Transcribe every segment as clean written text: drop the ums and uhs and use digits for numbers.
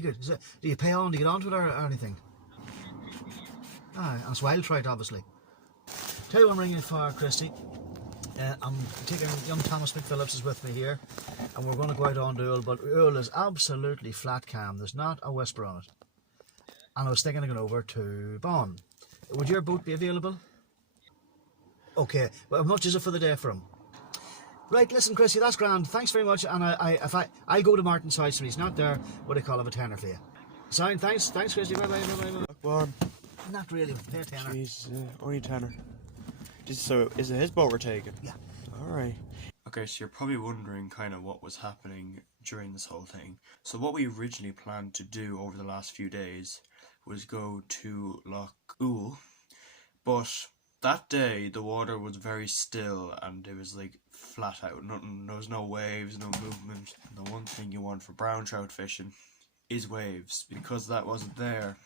Very good. Do you pay on to get onto it or anything? Ah, and it's wild trout, obviously. Tell you what I'm ringing for, Christy. I'm taking young Thomas McPhillips is with me here, and we're going to go out on the Owl, but Owl is absolutely flat calm. There's not a whisper on it. And I was thinking of going over to Bon. Would your boat be available? Okay, well, how much is it for the day for him? Right, listen, Christy, that's grand. Thanks very much. And I go to Martin's house and he's not there, what do you call it, a tenner for you. Sound, thanks, Christy. Bye bye. Bon. Not really, fair tenner. Jeez, only tenner. So, is it his boat we're taking? Yeah. Alright. Okay, so you're probably wondering kind of what was happening during this whole thing. So what we originally planned to do over the last few days was go to Loch Owl, but that day the water was very still and it was like flat out. Nothing, there was no waves, no movement. And the one thing you want for brown trout fishing is waves. Because that wasn't there,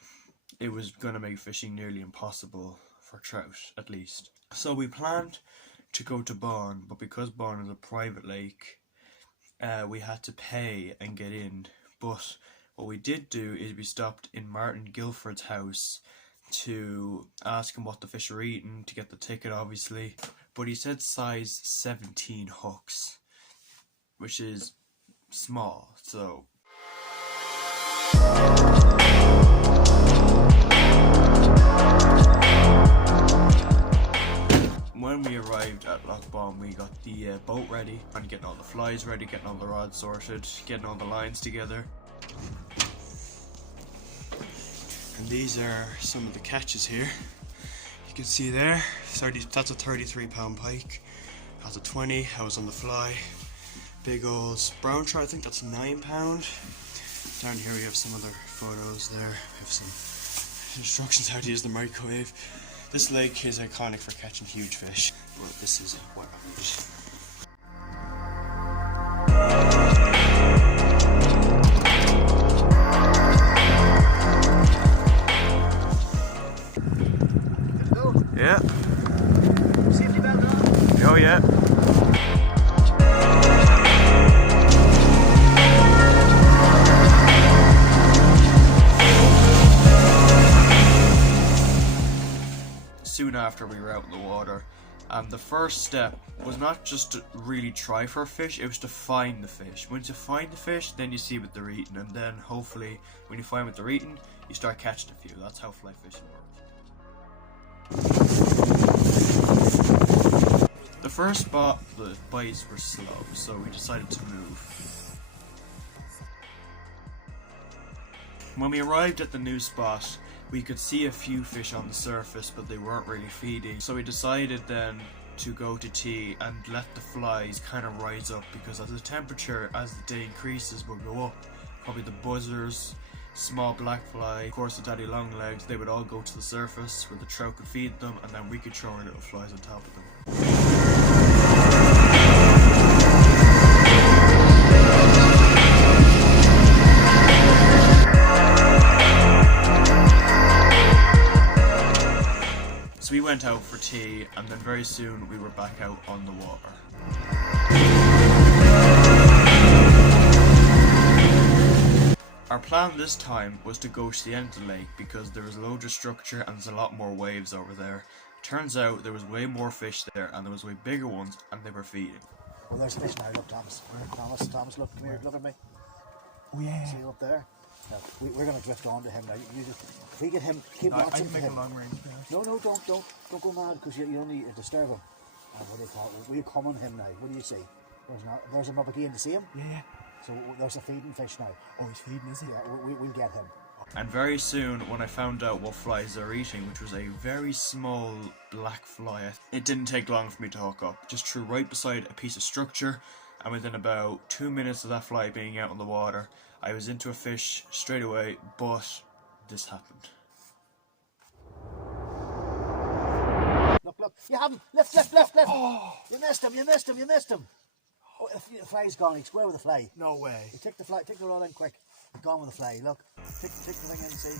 it was going to make fishing nearly impossible for trout, at least. So we planned to go to Bon, but because Bon is a private lake, we had to pay and get in. But what we did do is we stopped in Martin Guilford's house to ask him what the fish were eating, to get the ticket obviously. But he said size 17 hooks, which is small, so... When we arrived at Loch Bon, we got the boat ready, and getting all the flies ready, getting all the rods sorted, getting all the lines together. And these are some of the catches here. You can see there, that's a 33-pound pike, that's a 20, I was on the fly. Big old brown trout, I think that's 9 pound. Down here we have some other photos there, we have some instructions how to use the microwave. This lake is iconic for catching huge fish, but this is what happened. Yeah. Safety belt on? Oh yeah. Soon after we were out in the water, and the first step was not just to really try for a fish, it was to find the fish. Once you find the fish, then you see what they're eating, and then hopefully when you find what they're eating, you start catching a few. That's how fly fishing works. The first spot, the bites were slow, so we decided to move. When we arrived at the new spot, we could see a few fish on the surface, but they weren't really feeding. So we decided then to go to tea and let the flies kind of rise up, because as the temperature, as the day increases, will go up. Probably the buzzers, small black fly, of course the daddy long legs, they would all go to the surface where the trout could feed them, and then we could throw our little flies on top of them. We went out for tea, and then very soon we were back out on the water. Our plan this time was to go to the end of the lake because there was loads of structure and there's a lot more waves over there. Turns out there was way more fish there, and there was way bigger ones, and they were feeding. Well, there's fish now. Look, Thomas. Thomas, look, come here, look at me. Oh yeah. See up there? No, we're going to drift on to him now. If we get him, keep watching for him. long range. No, don't go mad, because you only disturb him. What do you call it? Will you come on him now? What do you see? There's him up again. To see him? Yeah. So there's a feeding fish now. Oh, he's feeding, is he? Yeah, we'll get him. And very soon, when I found out what flies they're eating, which was a very small black fly, it didn't take long for me to hook up. Just threw right beside a piece of structure, and within about 2 minutes of that fly being out in the water, I was into a fish straight away, but this happened. Look, you have him. Left. Oh. You missed him. Oh, the fly's gone. He's square with the fly. No way. You take the rod in quick. Gone with the fly. Look, take the thing in and see.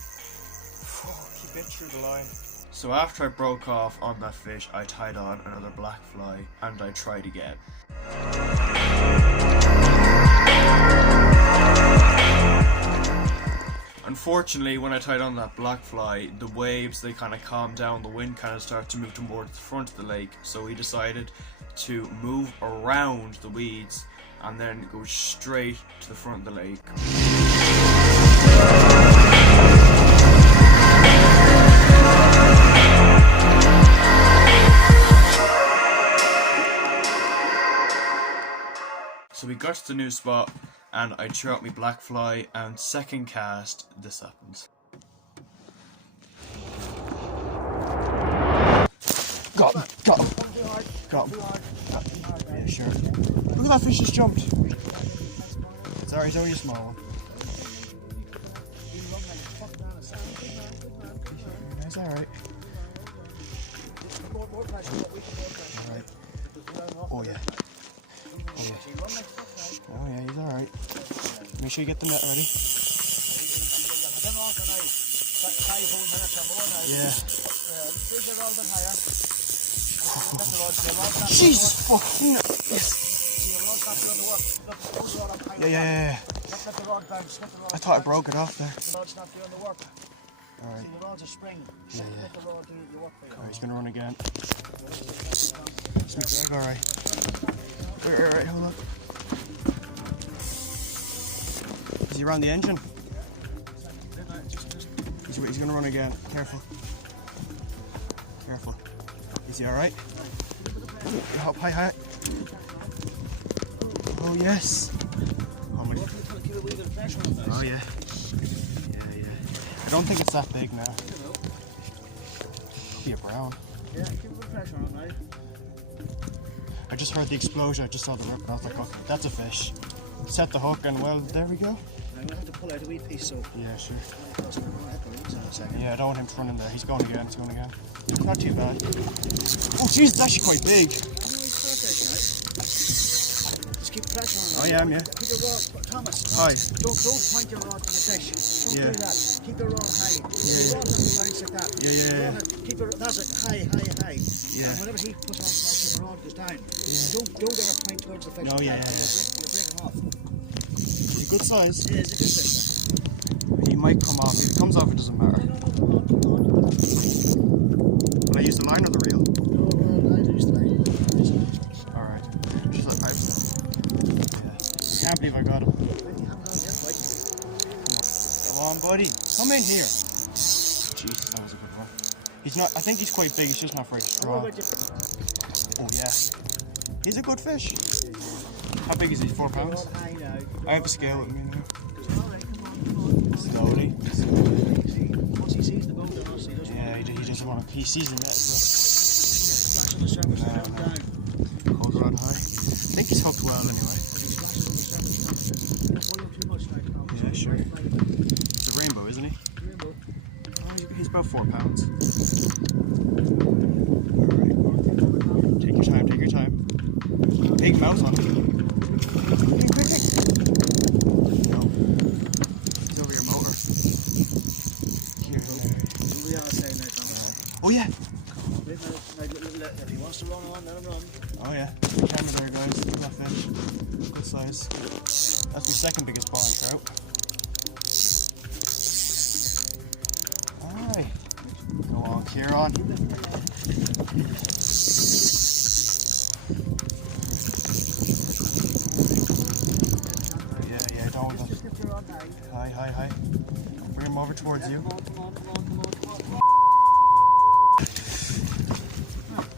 Oh, he bit through the line. So after I broke off on that fish, I tied on another black fly, and I tried again. Unfortunately, when I tied on that black fly, the waves, they kind of calmed down, the wind kind of started to move towards the front of the lake, so we decided to move around the weeds and then go straight to the front of the lake. So we got to the new spot and I threw out my black fly, and second cast, this happens. Got him. Got him. Got him. Yeah, sure. Look at that fish just jumped. Sorry, it's only a small one. That's alright. Alright. Oh yeah. Oh yeah. Oh yeah, he's alright. Make sure you get the net ready. Yeah. Jesus fucking yes. Yeah. I thought I broke it off there. Alright. Yeah. Alright, he's gonna run again. Alright. Alright, hold on. Is he around the engine? He's gonna run again. Careful. Careful. Is he alright? Hop high. Oh yes. Oh yeah. Yeah. I don't think it's that big now. Could be a brown. Yeah, keep a bit of pressure on, right? I just heard the explosion, I just saw the rip, and I was like, okay, that's a fish. Set the hook, and well, there we go. I'm gonna have to pull out a wee piece, so. Yeah, sure. Second. Yeah, I don't want him to run in there. He's going again. Not too bad. Oh, jeez, it's actually quite big. Just keep pressure on. Oh, yeah, I'm, yeah. Keep the rod, Thomas. Hi. Don't point your rod to the fish. Don't do that. Keep the rod high. Yeah. The rod has to bounce like that. Yeah. Keep the, that's it, high. Yeah. And whenever he puts on pressure, the rod goes down. Yeah. Don't ever point towards the fish. No, yeah. You'll break him off. He's a good size. Yeah, it's a good fish. He might come off. If it comes off, it doesn't matter. No. Will I use the line or the reel? No, I use the line. Alright. Just that pipe. Yeah. Can't believe I got him. You haven't gone yet, Mike. Come on, buddy. Come in here. Jesus, that was a good one. He's not, I think he's quite big, he's just not very strong. Oh yeah. He's a good fish. How big is he? 4 pounds? I have a scale with me now. Slowly. Once he sees the boat, then he doesn't. Yeah, he doesn't want to. He sees the net as Splash on the surface, No. down. well. Hold rod high. I think he's hooked well anyway. Yeah, sure. It's a rainbow, isn't he? Oh, he's about 4 pounds. Alright. Take your time. Big mouth on him. Quick. No. He's over your motor. Here. Oh yeah. If he wants to run on, let him run. Oh yeah. Camera there, guys. Look at that fish. Good size. That's my second biggest barn trout. Alright. Go on, Kieran. Yeah, don't. Just get your rod high. High. Bring him over towards you. Come on.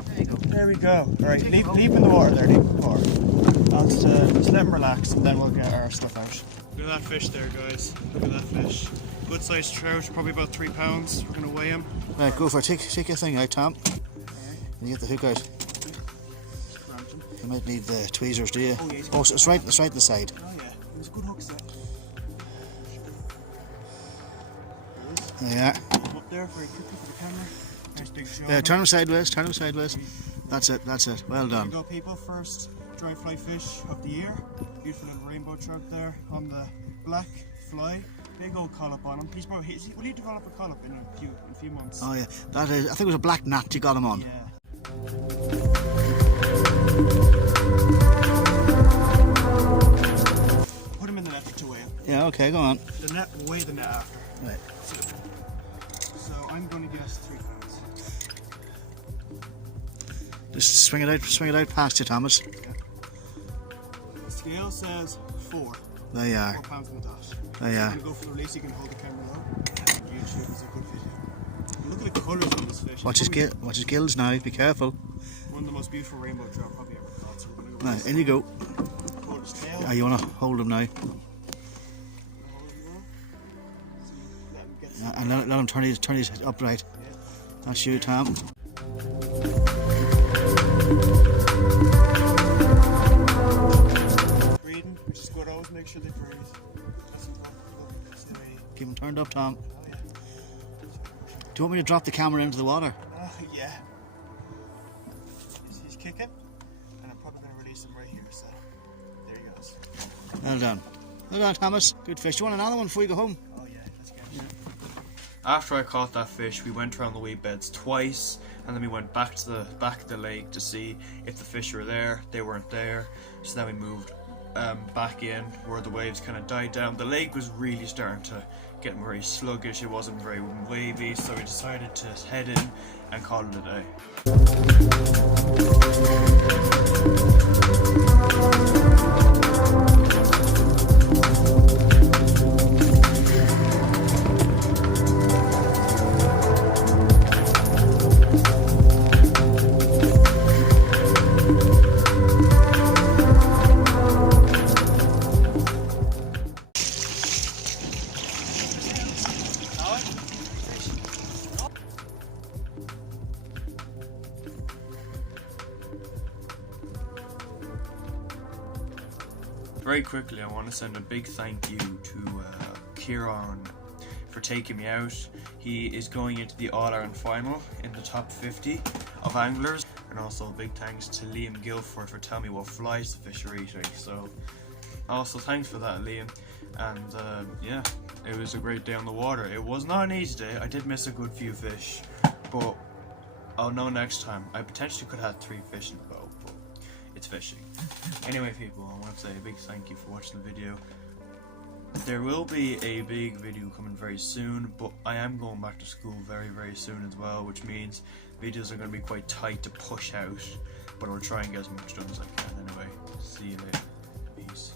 There you go. There we go. Alright, leave him in the water there, I'll just let him relax and then we'll get our stuff out. Look at that fish there, guys. Look at that fish. Good sized trout, probably about 3 pounds. We're going to weigh him. Right, go for it. Take your thing out, Tom. Can you get the hook out? You might need the tweezers, do you? Oh, yeah, Oh, so it's right in the side. Oh yeah, it was a good hook set. Yeah. Up there very quickly for the camera. Nice big shot. Turn him sideways. That's it. Well There done. you go, people. First dry fly fish of the year. Beautiful little rainbow trout there on the black fly. Big old collop on him. Will he develop a collop in a few months? Oh yeah, that is. I think it was a black gnat you got him on. Yeah. Put him in the net to weigh him. Yeah. okay, go on. The net, we'll weigh the net after. Right. So I'm going to guess 3 pounds. Just swing it out past you, Thomas. The scale says 4. There you are. 4 pounds and a dot. There you I'm are. going to go for the release. You can hold the camera low. YouTube is a good video. Look at the colours on this fish. Watch his gills now, be careful. One of the most beautiful rainbow trout probably ever caught. So we're going to go Right, in you go. hold his tail. Ah, you want to hold him now. Hold him low. See, let him get some. And let him turn his head upright. That's you, Tom. Breathing, which is good. Always make sure they breathe. That's the way. Keep him turned up, Tom. Oh yeah. Do you want me to drop the camera into the water? Yeah. He's kicking, and I'm probably going to release him right here. So there he goes. Well done. Well done, Thomas. Good fish. Do you want another one before you go home? Oh yeah, let's go. After I caught that fish, we went around the weed beds twice, and then we went back to the back of the lake to see if the fish were there. They weren't there, so then we moved back in where the waves kind of died down. The lake was really starting to get very sluggish. It wasn't very wavy, so we decided to head in and call it a day. Very quickly, I want to send a big thank you to Kieran for taking me out. He is going into the All-Ireland final in the top 50 of anglers. And also a big thanks to Liam Guilford for telling me what flies the fish are eating. So also thanks for that, Liam. And yeah, it was a great day on the water. It was not an easy day. I did miss a good few fish, but I'll know next time. I potentially could have 3 fish in the boat, but it's fishing. Anyway, people, I want to say a big thank you for watching the video. There will be a big video coming very soon, but I am going back to school very, very soon as well, which means videos are going to be quite tight to push out, but I'll try and get as much done as I can anyway. See you later. Peace.